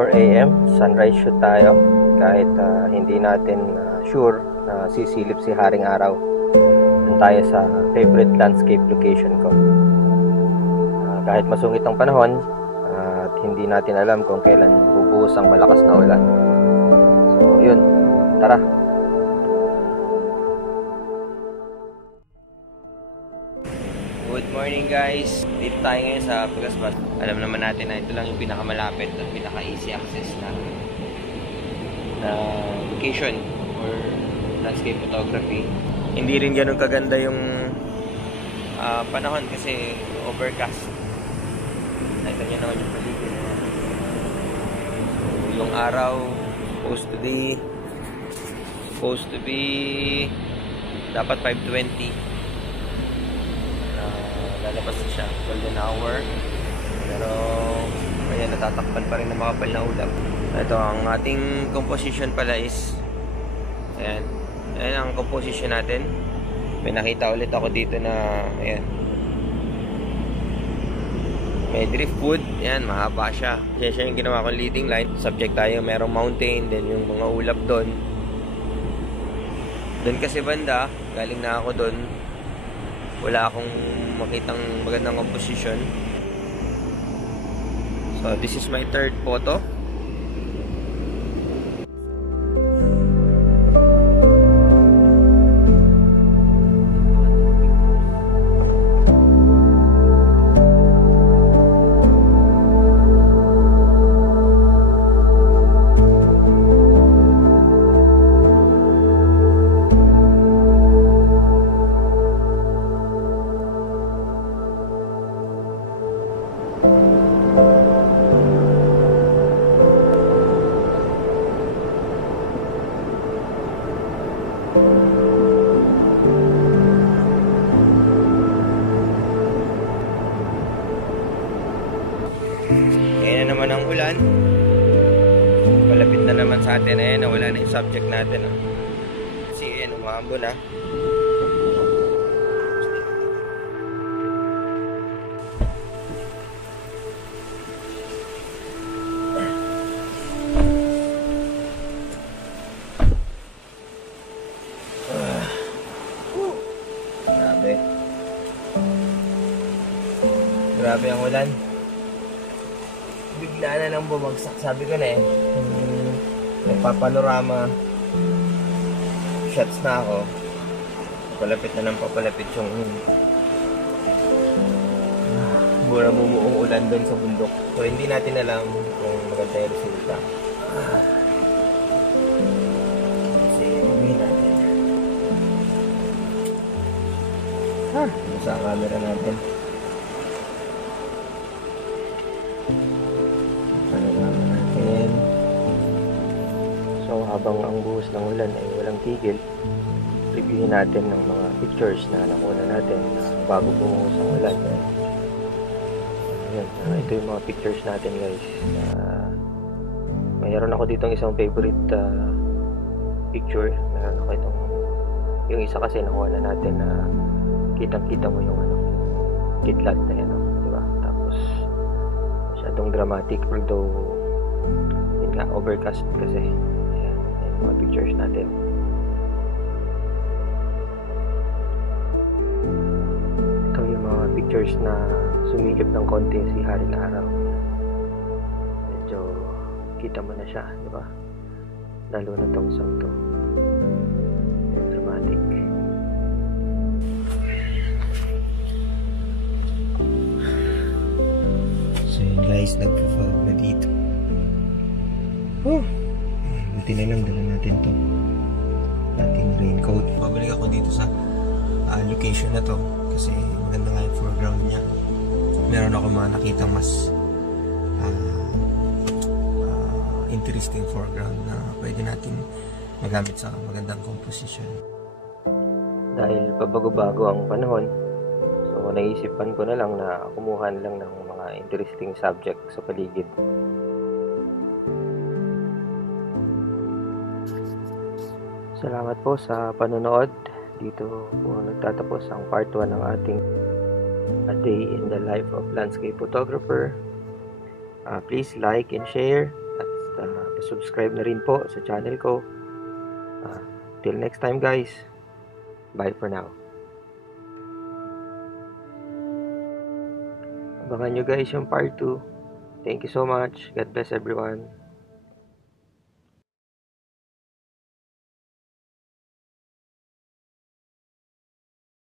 4 AM, sunrise shoot tayo. Kahit hindi natin sure na sisilip si Haring Araw, dun tayo sa favorite landscape location ko. Kahit masungit ang panahon at hindi natin alam kung kailan bubuhos ang malakas na ulan. So yun, tara. Good morning guys, dito tayo ngayon sa Pugasbat. Alam naman natin na ito lang yung pinakamalapit at pinaka-easy access na location for landscape photography. Hindi rin ganun kaganda yung panahon kasi overcast. Nakita nyo naman yung paligid. So, yung araw supposed to be dapat 5:20. Lalabas na siya, golden hour, pero ayan, natatakpan pa rin ng makapal na ulap. Ito, ang ating composition pala is ayan ang composition natin. May nakita ulit ako dito na ayan, may driftwood, ayan, mahaba siya. Yan siya yung ginawa kong leading line. Subject tayo, merong mountain, then yung mga ulap doon kasi banda, galing na ako doon, wala akong makitang magandang composition. So this is my third photo. Ayan na naman ang ulan. Malapit na naman sa atin. Ayan, nawala na yung subject natin. Kasi ayan, umaambo na. Grabe ang ulan. Bigla na lang bumagsak. Sabi ko na nagpapanorama shots na ako. Papalapit na ng papalapit yung bumuong ulan doon sa bundok. So hindi natin alam kung maganda yung resulta. Kasi hindi natin. Sa camera natin. So habang ang buhos ng ulan ay walang tigil, reviewin natin ng mga pictures na nakuha natin bago bumuhos ang ulan. Ayan, ito yung mga pictures natin guys. Mayroon ako ditong isang favorite picture. Meron ako yung isa kasi nakuha na natin na kitang-kita mo yung kidlat na yan, diba? Tapos masyadong dramatic, although yun nga, overcast kasi. Ayan, yung mga pictures natin. Ito yung mga pictures na sumikip ng konti si Haring Araw. Medyo kita mo na siya, diba? Lalo na tong isang to. Dramatic. So yun guys, nagpa-fog na dito. Buti na lang, dala natin to ating raincoat. Babalik ako dito sa location na to kasi maganda nga yung foreground niya. Meron ako mga nakitang mas interesting foreground na pwede natin magamit sa magandang composition. Dahil pabago-bago ang panahon, so naisipan ko na lang na kumuha na lang ng mga interesting subject sa paligid. Salamat po sa panonood. Dito po nagtatapos ang part 1 ng ating A Day in the Life of Landscape Photographer. Please like and share at subscribe na rin po sa channel ko. Till next time guys, bye for now. Abangan nyo guys yung part 2. Thank you so much. God bless everyone.